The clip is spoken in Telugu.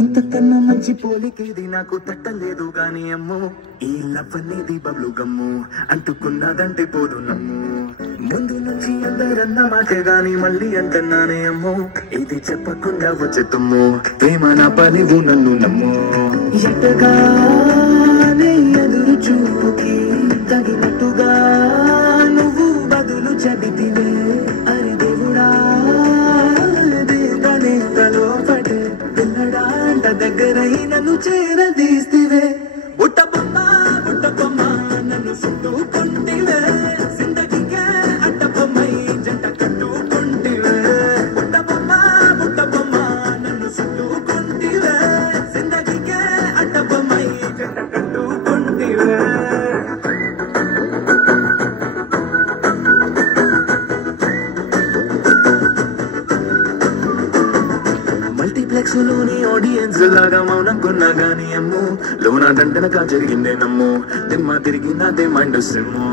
ఇంతకన్నా మంచి పోలికేది నాకు తట్టలేదు గాని అమ్మో, ఈ లవ్ అనేది బబ్లు గమ్ము అంటుకున్నదంటే పోదు నమ్ము. ముందు నుంచి అందరన్న మాటే గాని మళ్ళీ అంటున్నానే అమ్మో, ఇది చెప్పకుండా వచ్చే తుమ్ము, ప్రేమ నా పనివు నన్ను నమ్ము. ఎటగానే ఎదురు చూపుకి తగినట్టుగా నువ్వు బదులు చెబితివే. అరి దేవుడా దేవనే తలో పడే పిల్లడాంట దగ్గరై నన్ను చేరదీస్తివే. బుట్ట బొమ్మ నన్ను చుట్టుకుంటివే, జిందగీకే అడ్డ బొమ్మై జంట కట్టుకుంటివే. బుట్ట బొమ్మ నన్ను చుట్టుకుంటివే, జిందగీకే అడ్డ బొమ్మై జంట కట్టుకుంటివే. మల్టీప్లెక్స్ లోని ఆడియన్స్ లాగా మౌనం కొన్నా గానీ అమ్ము, లోనా దండనగా జరిగిందే నమ్ము, దిమ్మ తిరిగి నాదే మైండ్ సిమ్ము.